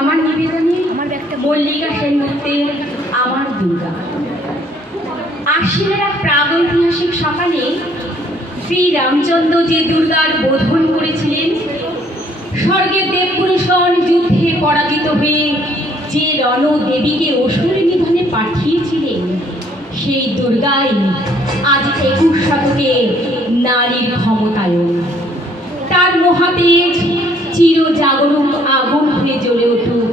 আমার নিবেদনে মল্লিকা সেনগুপ্তের আমার দুর্গা। আশ্বিনের প্রাগৈতিহাসিক সকালে শ্রী রামচন্দ্র যে দুর্গার বোধন করেছিলেন স্বর্গের দেবপুরুষগণ যুদ্ধে পরাজিত হয়ে যে রণ দেবীকে অসুর নিধনে পাঠিয়েছিলেন, সেই দুর্গাই আজ একুশ শতকে নারীর ক্ষমতায়ন। তার মহাতেজ চির জাগরুক আগুন হয়ে জ্বলে উঠুক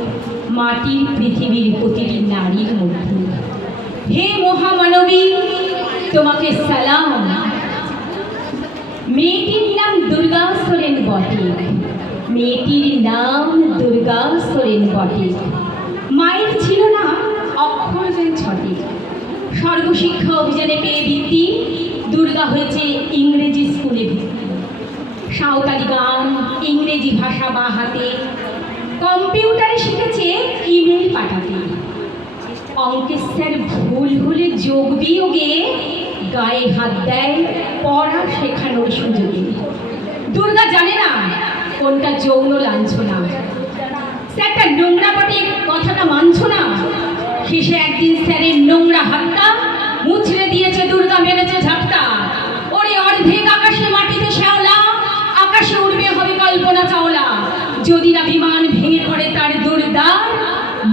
মাটির পৃথিবীর প্রতিটি নারীর মধ্যে। হে মহামানবী, তোমাকে সালাম। মেয়েটির নাম দুর্গা সোরেন বটে। মেয়েটির নাম দুর্গা সোরেন বটে। মায়ের ছিল না অক্ষরজন ছটে। সর্বশিক্ষা অভিযানে পেয়ে ভিত্তি দুর্গা হয়েছে ইংরেজি স্কুলে ভিত্তি। সাঁওতালি গান, ইংরেজি ভাষা বা হাতে কম্পিউটারে শিখেছে ইমেল পাঠাতে। অঙ্কের স্যার ভুল ভুলে যোগ বিয়োগে গায়ে হাত দেয় পড়া শেখানোর সুযোগে। দুর্গা জানে না কোনটা যৌন লাঞ্ছনা। স্যারটা নোংরা বটে, কথাটা মানছ না? শেষে একদিন স্যারের নোংরা হাতটা যদি না বিমান ভেঙে পড়ে তার দুর্দার,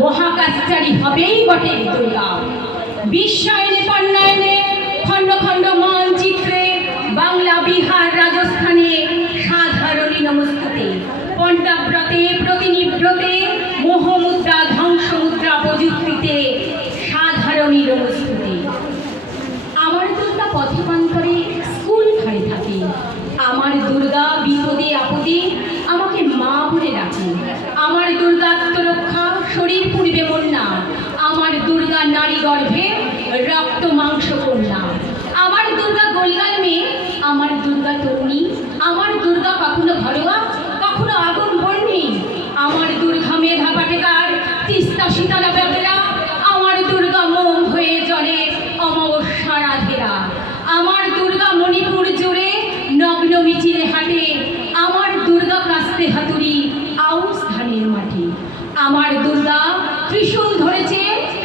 মহাকাশচারী হবেই বটে দুর্গা। বিশ্বায়নে পণ্যায়নে, খণ্ড খণ্ড মানচিত্রে, বাংলা, বিহার, রাজস্থানে সাধারণী নমস্তুতে পণ্ডাব্রতে প্রতিনিব্রতে মোহমুদ্রা ধ্বংসমুদ্রা প্রযুক্তিতে সাধারণী নমস্তুতে আমার দুর্গা পথপান্তরে স্কুল ঘরে থাকে আমার দুর্গা বিপদে আপদে আমাকে মা বলে ডাকে আমার দুর্গা আত্মরক্ষা শরীর পুরিবে আমার দুর্গা নারী গর্ভে রক্ত মাংস কন্যা। আমার দুর্গা গোলগাল মেয়ে, আমার দুর্গা তরুণী, আমার দুর্গা কখনো ঘরোয়া, কখনো আগুন বন্যী আমার দুর্গা মেধা পাটেকার তিস্তা শীতলা বেগরা আমার দুর্গা মোম হয়ে জলে অমাবস্যা রাধেরা। আমার দুর্গা মণিপুর জুড়ে নগ্ন মিছিলে হাটে, আমার দুর্গা কাস্তে হাতুড়ি আউস ধানের মাঠে। আমার দুর্গা ত্রিশূল ধরেছে,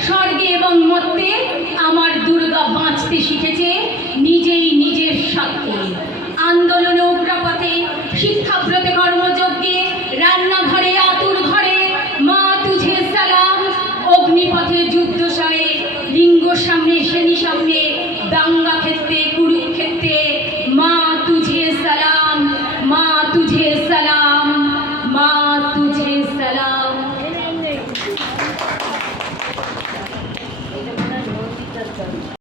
স্বর্গে এবং মর্তে আমার দুর্গা বাঁচতে শিখেছে নিজেই নিজের স্বার্থে। আন্দোলনে উগ্রপথে শিক্ষাব্রতে কর্মযজ্ঞে, রান্নাঘরে, আতুর ঘরে, মা তুঝে সালাম, অগ্নিপথে যুদ্ধ সয়ে লিঙ্গ সামনে, শ্রেণি সামনে, দাঙ্গা ক্ষেত্রে, কুরুক্ষেত্রে